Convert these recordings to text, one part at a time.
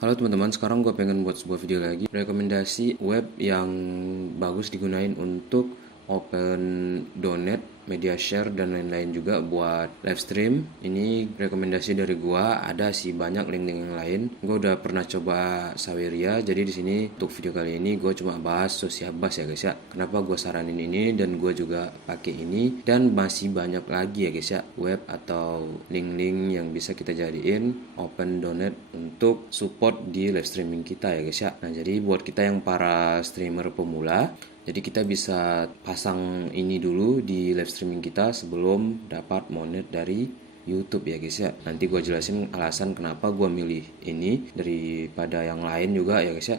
Halo teman-teman, sekarang gue pengen buat sebuah video lagi rekomendasi web yang bagus digunain untuk open donate, media share, dan lain-lain juga buat live stream. Ini rekomendasi dari gue, ada sih banyak link-link yang lain. Gue udah pernah coba Saweria, jadi di sini untuk video kali ini gue cuma bahas Sociabas ya guys ya. Kenapa gue saranin ini dan gue juga pakai ini, dan masih banyak lagi ya guys ya web atau link-link yang bisa kita jadiin open donate untuk support di live streaming kita ya guys ya. Nah, jadi buat kita yang para streamer pemula, jadi kita bisa pasang ini dulu di live streaming kita sebelum dapat monet dari YouTube ya guys ya. Nanti gue jelasin alasan kenapa gue milih ini daripada yang lain juga ya guys ya.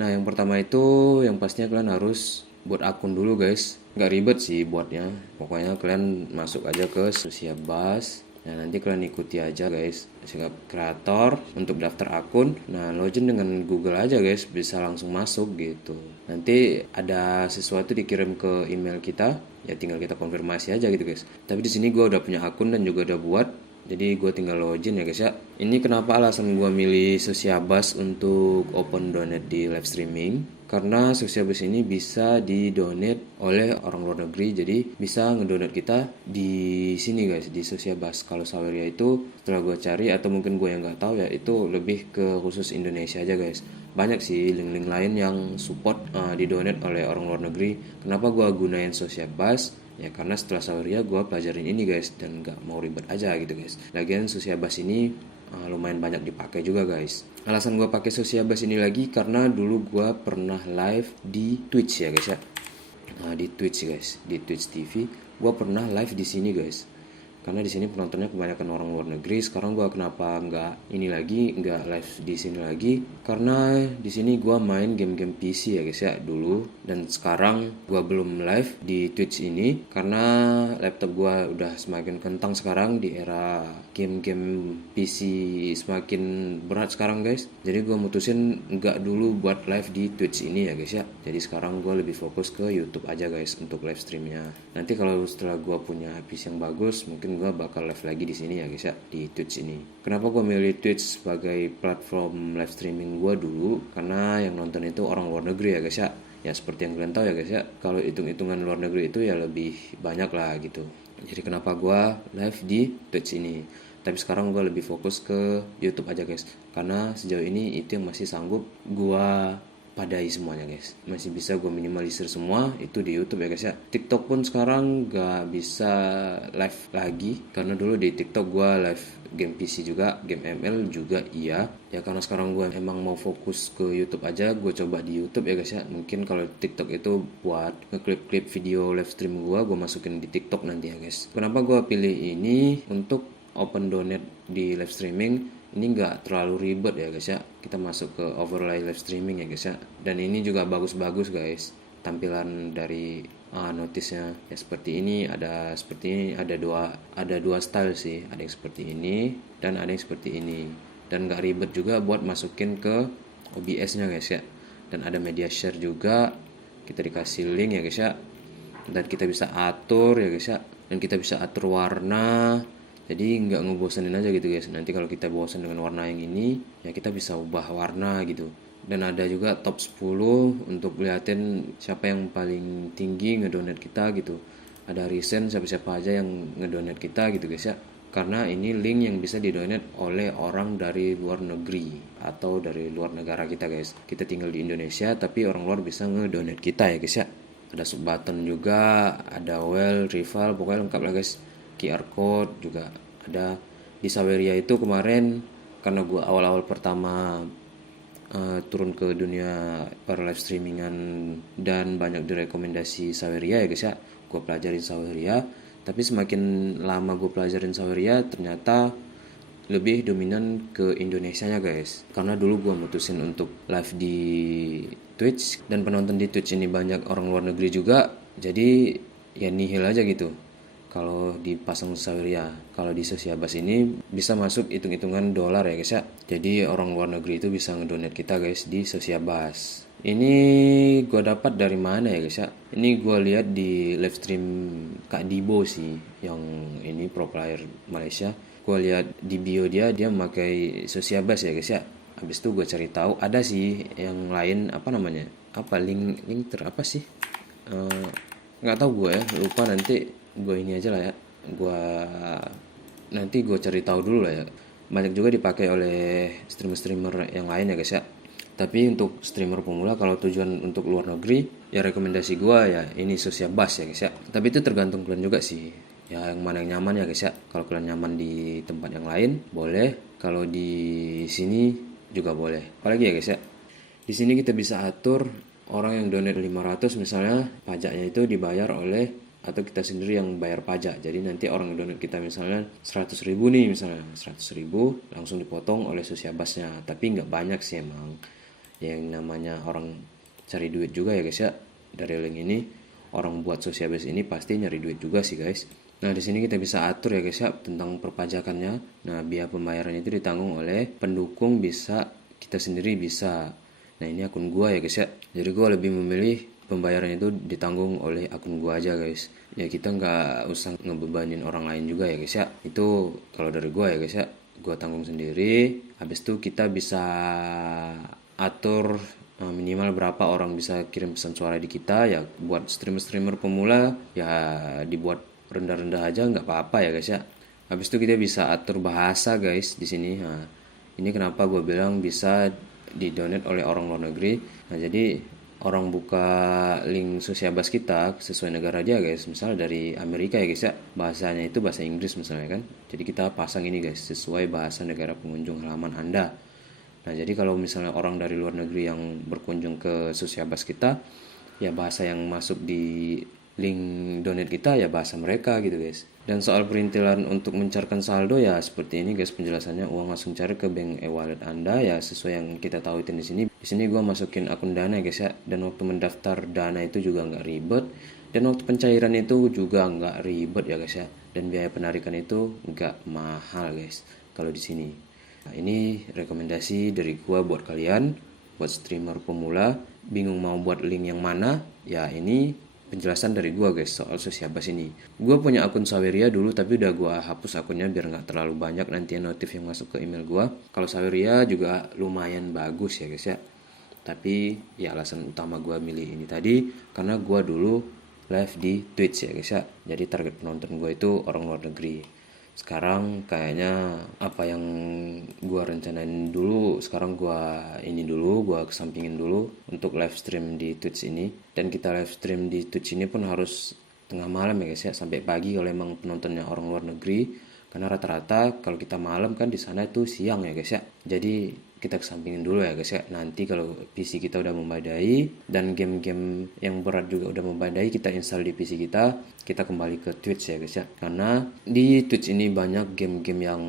Nah, yang pertama itu yang pastinya kalian harus buat akun dulu guys. Nggak ribet sih buatnya. Pokoknya kalian masuk aja ke Sociabas. Nah, nanti kalian ikuti aja guys. Siap kreator untuk daftar akun. Nah, login dengan Google aja guys, bisa langsung masuk gitu. Nanti ada sesuatu dikirim ke email kita, ya tinggal kita konfirmasi aja gitu guys. Tapi di sini gue udah punya akun dan juga udah buat, jadi gue tinggal login ya guys ya. Ini kenapa alasan gue milih Sociabas untuk open donate di live streaming, karena Sociabas ini bisa didonate oleh orang luar negeri, jadi bisa ngedonate kita di sini guys, di Sociabas. Kalau Saweria itu setelah gue cari, atau mungkin gue yang nggak tahu ya, itu lebih ke khusus Indonesia aja guys. Banyak sih link-link lain yang support didonate oleh orang luar negeri. Kenapa gue gunain Sociabas? Ya karena setelah Saweria gue pelajarin ini guys, dan gak mau ribet aja gitu guys. Lagian Sociabas ini lumayan banyak dipakai juga guys. Alasan gue pakai Sociabas ini lagi karena dulu gue pernah live di Twitch ya guys ya. Di Twitch guys, di Twitch TV gue pernah live di sini guys. Karena di sini penontonnya kebanyakan orang luar negeri. Sekarang gue kenapa nggak ini lagi, nggak live di sini lagi? Karena di sini gue main game-game PC ya guys ya dulu, dan sekarang gue belum live di Twitch ini karena laptop gue udah semakin kentang sekarang di era game-game PC semakin berat sekarang guys. Jadi gue mutusin nggak dulu buat live di Twitch ini ya guys ya. Jadi sekarang gue lebih fokus ke YouTube aja guys untuk live streamnya. Nanti kalau setelah gue punya PC yang bagus, mungkin gue bakal live lagi di sini ya guys ya, di Twitch ini. Kenapa gue milih Twitch sebagai platform live streaming gue dulu? Karena yang nonton itu orang luar negeri ya guys ya. Ya seperti yang kalian tahu ya guys ya, kalau hitung-hitungan luar negeri itu ya lebih banyak lah gitu. Jadi kenapa gue live di Twitch ini. Tapi sekarang gue lebih fokus ke YouTube aja guys, karena sejauh ini itu yang masih sanggup gue padai semuanya guys. Masih bisa gue minimalisir semua itu di YouTube ya guys ya. TikTok pun sekarang gak bisa live lagi, karena dulu di TikTok gue live game PC juga, game ML juga iya. Ya karena sekarang gue emang mau fokus ke YouTube aja, gue coba di YouTube ya guys ya. Mungkin kalau TikTok itu buat ngeklip-klip video live stream gue masukin di TikTok nanti ya guys. Kenapa gue pilih ini untuk open donate di live streaming? Ini nggak terlalu ribet ya guys ya. Kita masuk ke overlay live streaming ya guys ya. Dan ini juga bagus-bagus guys. Tampilan dari notisnya ya seperti ini, ada seperti ini, ada dua style sih. Ada yang seperti ini dan ada yang seperti ini. Dan nggak ribet juga buat masukin ke OBS-nya guys ya. Dan ada media share juga. Kita dikasih link ya guys ya. Dan kita bisa atur ya guys ya. Dan kita bisa atur warna. Jadi nggak ngebosenin aja gitu guys. Nanti kalau kita bosan dengan warna yang ini, ya kita bisa ubah warna gitu. Dan ada juga top 10 untuk liatin siapa yang paling tinggi ngedonate kita gitu. Ada recent siapa-siapa aja yang ngedonate kita gitu guys ya. Karena ini link yang bisa didonate oleh orang dari luar negeri atau dari luar negara kita guys. Kita tinggal di Indonesia tapi orang luar bisa ngedonate kita ya guys ya. Ada sub button juga, ada well, rival, pokoknya lengkap lah guys. QR code juga ada. Di Saweria itu kemarin karena gue awal-awal pertama turun ke dunia per live streamingan dan banyak direkomendasi Saweria ya guys ya, gue pelajarin Saweria. Tapi semakin lama gue pelajarin Saweria, ternyata lebih dominan ke Indonesianya guys. Karena dulu gue mutusin untuk live di Twitch, dan penonton di Twitch ini banyak orang luar negeri juga, jadi ya nihil aja gitu kalau dipasang Saweria. Kalau di Sociabas ini bisa masuk hitung-hitungan dolar ya guys ya. Jadi orang luar negeri itu bisa ngedonate kita guys di Sociabas. Ini gue dapat dari mana ya guys ya? Ini gue lihat di live stream Kak Dibo sih, yang ini pro player Malaysia. Gue lihat di bio dia memakai Sociabas ya guys ya. Habis itu gue cari tahu ada sih yang lain, apa namanya, apa link apa sih, Eh, nggak tahu gue ya, lupa. Nanti gue ini aja lah ya, gue nanti gue cari tahu dulu lah ya. Banyak juga dipakai oleh streamer-streamer yang lain ya guys ya. Tapi untuk streamer pemula kalau tujuan untuk luar negeri, ya rekomendasi gue ya ini Sociabas ya guys ya. Tapi itu tergantung kalian juga sih, ya yang mana yang nyaman ya guys ya. Kalau kalian nyaman di tempat yang lain boleh, kalau di sini juga boleh. Apalagi ya guys ya, di sini kita bisa atur orang yang donate 500 misalnya, pajaknya itu dibayar oleh, atau kita sendiri yang bayar pajak. Jadi nanti orang yang donate kita misalnya 100.000 nih, misalnya 100.000 langsung dipotong oleh Sociabasnya. Tapi nggak banyak sih emang. Yang namanya orang cari duit juga ya guys ya. Dari link ini orang buat Sociabas ini pasti nyari duit juga sih guys. Nah, di sini kita bisa atur ya guys ya tentang perpajakannya. Nah, biaya pembayaran itu ditanggung oleh pendukung, bisa kita sendiri bisa. Nah, ini akun gua ya guys ya. Jadi gua lebih memilih pembayaran itu ditanggung oleh akun gua aja guys. Ya kita nggak usah ngebebanin orang lain juga ya guys ya. Itu kalau dari gua ya guys ya. Gua tanggung sendiri. Habis itu kita bisa atur minimal berapa orang bisa kirim pesan suara di kita ya. Buat streamer-streamer pemula ya dibuat rendah-rendah aja, nggak apa-apa ya guys ya. Habis itu kita bisa atur bahasa guys di sini. Nah, ini kenapa gue bilang bisa didonate oleh orang luar negeri. Nah, jadi orang buka link Sociabas kita sesuai negara dia guys. Misalnya dari Amerika ya guys ya, bahasanya itu bahasa Inggris misalnya kan. Jadi kita pasang ini guys, sesuai bahasa negara pengunjung halaman Anda. Nah, jadi kalau misalnya orang dari luar negeri yang berkunjung ke Sociabas kita, ya bahasa yang masuk di link donate kita ya bahasa mereka gitu guys. Dan soal perintilan untuk mencairkan saldo ya seperti ini guys penjelasannya. Uang langsung cair ke bank e-wallet Anda ya sesuai yang kita tahuin di sini. Di sini gua masukin akun Dana ya guys ya. Dan waktu mendaftar Dana itu juga nggak ribet. Dan waktu pencairan itu juga nggak ribet ya guys ya. Dan biaya penarikan itu nggak mahal guys kalau di sini. Nah, ini rekomendasi dari gua buat kalian, buat streamer pemula, bingung mau buat link yang mana? Ya ini penjelasan dari gua guys soal Sociabas ini. Gua punya akun Saweria dulu tapi udah gua hapus akunnya biar nggak terlalu banyak nanti notif yang masuk ke email gua. Kalau Saweria juga lumayan bagus ya guys ya. Tapi ya alasan utama gua milih ini tadi karena gua dulu live di Twitch ya guys ya. Jadi target penonton gua itu orang luar negeri. Sekarang kayaknya apa yang gua rencanain dulu, sekarang gua ini dulu, gua kesampingin dulu untuk live stream di Twitch ini. Dan kita live stream di Twitch ini pun harus tengah malam ya guys ya, sampai pagi kalau emang penontonnya orang luar negeri. Karena rata-rata kalau kita malam kan di sana itu siang ya guys ya. Jadi kita kesampingin dulu ya guys ya. Nanti kalau PC kita udah memadai dan game-game yang berat juga udah memadai, kita install di PC kita kembali ke Twitch ya guys ya. Karena di Twitch ini banyak game-game yang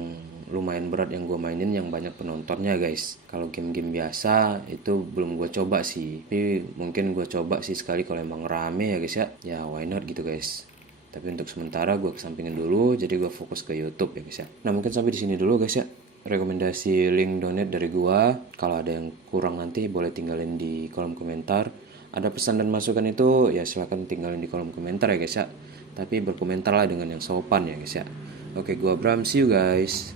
lumayan berat yang gue mainin yang banyak penontonnya guys. Kalau game-game biasa itu belum gue coba sih. Tapi mungkin gue coba sih sekali kalau emang rame ya guys ya. Ya why not gitu guys. Tapi untuk sementara gue kesampingin dulu, jadi gue fokus ke YouTube ya guys ya. Nah mungkin sampai di sini dulu guys ya. Rekomendasi link donate dari gue. Kalau ada yang kurang nanti boleh tinggalin di kolom komentar. Ada pesan dan masukan itu ya silahkan tinggalin di kolom komentar ya guys ya. Tapi berkomentar lah dengan yang sopan ya guys ya. Oke, gue Bram, see you guys.